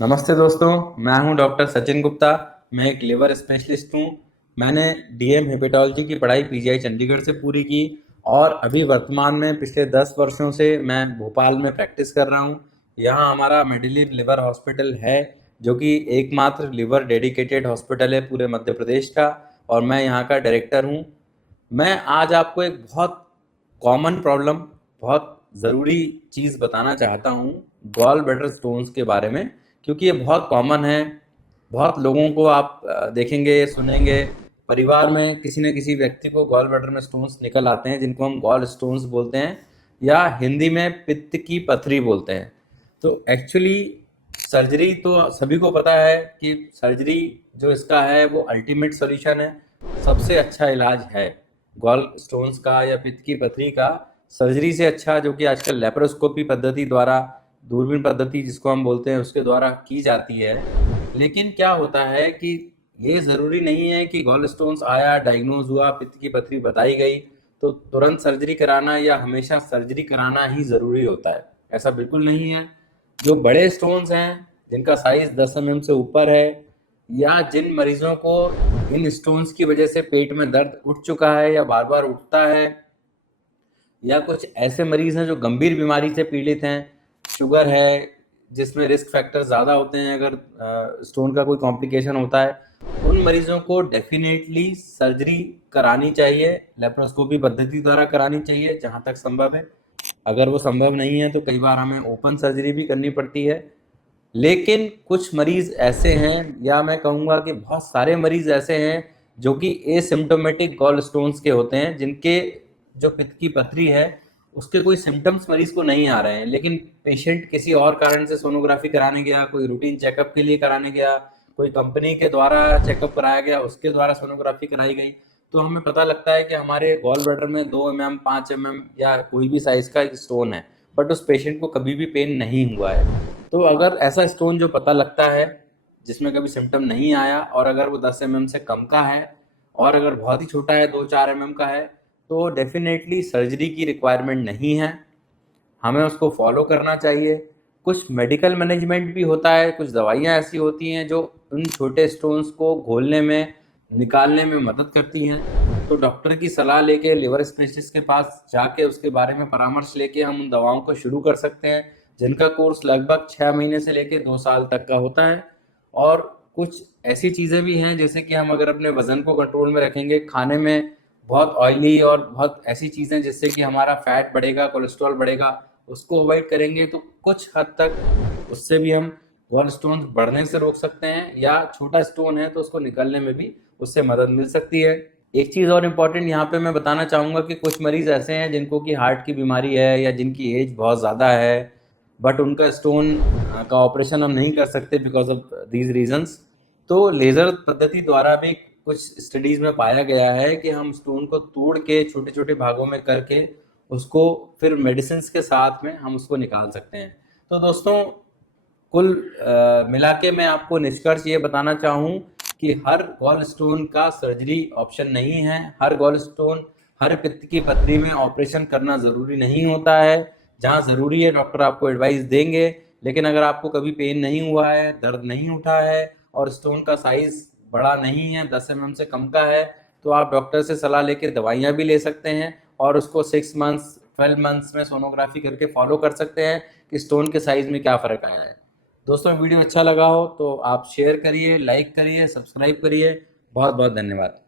नमस्ते दोस्तों, मैं हूं डॉक्टर सचिन गुप्ता। मैं एक लिवर स्पेशलिस्ट हूं। मैंने डीएम हेपेटोलॉजी की पढ़ाई पीजीआई चंडीगढ़ से पूरी की और अभी वर्तमान में पिछले 10 वर्षों से मैं भोपाल में प्रैक्टिस कर रहा हूं। यहां हमारा मेडिलिव लिवर हॉस्पिटल है, जो कि एकमात्र लिवर डेडिकेटेड हॉस्पिटल है पूरे मध्य प्रदेश का, और मैं यहां का डायरेक्टर हूं। मैं आज आपको एक बहुत कॉमन प्रॉब्लम, बहुत ज़रूरी चीज़ बताना चाहता हूँ गॉल ब्लैडर स्टोन्स के बारे में, क्योंकि ये बहुत कॉमन है। बहुत लोगों को आप देखेंगे, सुनेंगे, परिवार में किसी न किसी व्यक्ति को गॉल ब्लैडर में स्टोन्स निकल आते हैं, जिनको हम गॉल स्टोन्स बोलते हैं या हिंदी में पित्त की पथरी बोलते हैं। तो एक्चुअली सर्जरी तो सभी को पता है कि सर्जरी जो इसका है वो अल्टीमेट सॉल्यूशन है, सबसे अच्छा इलाज है गॉल स्टोन्स का या पित्त की पथरी का। सर्जरी से अच्छा, जो कि आजकल लेप्रोस्कोपी पद्धति द्वारा, दूरबीन पद्धति जिसको हम बोलते हैं, उसके द्वारा की जाती है। लेकिन क्या होता है कि ये ज़रूरी नहीं है कि गॉल स्टोन्स आया, डायग्नोज हुआ, पित्त की पथरी बताई गई तो तुरंत सर्जरी कराना या हमेशा सर्जरी कराना ही ज़रूरी होता है। ऐसा बिल्कुल नहीं है। जो बड़े स्टोन्स हैं, जिनका साइज 10 mm से ऊपर है, या जिन मरीजों को इन स्टोन्स की वजह से पेट में दर्द उठ चुका है या बार बार उठता है, या कुछ ऐसे मरीज हैं जो गंभीर बीमारी से पीड़ित हैं, शुगर है जिसमें रिस्क फैक्टर ज़्यादा होते हैं अगर स्टोन का कोई कॉम्प्लिकेशन होता है, उन मरीजों को डेफिनेटली सर्जरी करानी चाहिए, लेप्रोस्कोपी पद्धति द्वारा करानी चाहिए जहाँ तक संभव है। अगर वो संभव नहीं है तो कई बार हमें ओपन सर्जरी भी करनी पड़ती है। लेकिन कुछ मरीज ऐसे हैं, या मैं कहूँगा कि बहुत सारे मरीज ऐसे हैं जो कि एसिम्प्टोमेटिक गॉल स्टोन्स के होते हैं, जिनके जो पित्त की पथरी है उसके कोई सिम्टम्स मरीज को नहीं आ रहे हैं, लेकिन पेशेंट किसी और कारण से सोनोग्राफी कराने गया, कोई रूटीन चेकअप के लिए कराने गया, कोई कंपनी के द्वारा चेकअप कराया गया, उसके द्वारा सोनोग्राफी कराई गई, तो हमें पता लगता है कि हमारे गॉल ब्लैडर में 2 mm 5 mm या कोई भी साइज का एक स्टोन है, बट उस पेशेंट को कभी भी पेन नहीं हुआ है। तो अगर ऐसा स्टोन जो पता लगता है, जिसमें कभी सिम्टम नहीं आया, और अगर वो 10 mm से कम का है, और अगर बहुत ही छोटा है, 2-4 mm का है, तो डेफिनेटली सर्जरी की रिक्वायरमेंट नहीं है। हमें उसको फॉलो करना चाहिए। कुछ मेडिकल मैनेजमेंट भी होता है, कुछ दवाइयाँ ऐसी होती हैं जो उन छोटे स्टोन्स को घोलने में, निकालने में मदद करती हैं। तो डॉक्टर की सलाह लेके, लिवर स्पेशलिस्ट के पास जाके उसके बारे में परामर्श लेके हम उन दवाओं को शुरू कर सकते हैं, जिनका कोर्स लगभग 6 महीने से लेके 2 साल तक का होता है। और कुछ ऐसी चीज़ें भी हैं, जैसे कि हम अगर अपने वज़न को कंट्रोल में रखेंगे, खाने में बहुत ऑयली और बहुत ऐसी चीज़ें जिससे कि हमारा फैट बढ़ेगा, कोलेस्ट्रॉल बढ़ेगा, उसको अवॉइड करेंगे तो कुछ हद तक उससे भी हम गॉल स्टोन बढ़ने से रोक सकते हैं, या छोटा स्टोन है तो उसको निकलने में भी उससे मदद मिल सकती है। एक चीज़ और इम्पॉर्टेंट यहाँ पे मैं बताना चाहूँगा कि कुछ मरीज़ ऐसे हैं जिनको कि हार्ट की बीमारी है या जिनकी एज बहुत ज़्यादा है, बट उनका स्टोन का ऑपरेशन हम नहीं कर सकते बिकॉज ऑफ दीज रीजंस। तो लेज़र पद्धति द्वारा भी कुछ स्टडीज़ में पाया गया है कि हम स्टोन को तोड़ के छोटे छोटे भागों में करके उसको फिर मेडिसिन के साथ में हम उसको निकाल सकते हैं। तो दोस्तों, कुल मिला के मैं आपको निष्कर्ष ये बताना चाहूँ कि हर गॉल स्टोन का सर्जरी ऑप्शन नहीं है, हर गॉल स्टोन, हर पित्त की पथरी में ऑपरेशन करना ज़रूरी नहीं होता है। जहाँ ज़रूरी है डॉक्टर आपको एडवाइस देंगे, लेकिन अगर आपको कभी पेन नहीं हुआ है, दर्द नहीं उठा है, और स्टोन का साइज़ बड़ा नहीं है, 10 mm से कम का है, तो आप डॉक्टर से सलाह लेकर दवाइयाँ भी ले सकते हैं, और उसको 6 मंथ्स 12 मंथ्स में सोनोग्राफी करके फॉलो कर सकते हैं कि स्टोन के साइज़ में क्या फ़र्क आया है। दोस्तों, वीडियो अच्छा लगा हो तो आप शेयर करिए, लाइक करिए, सब्सक्राइब करिए। बहुत बहुत धन्यवाद।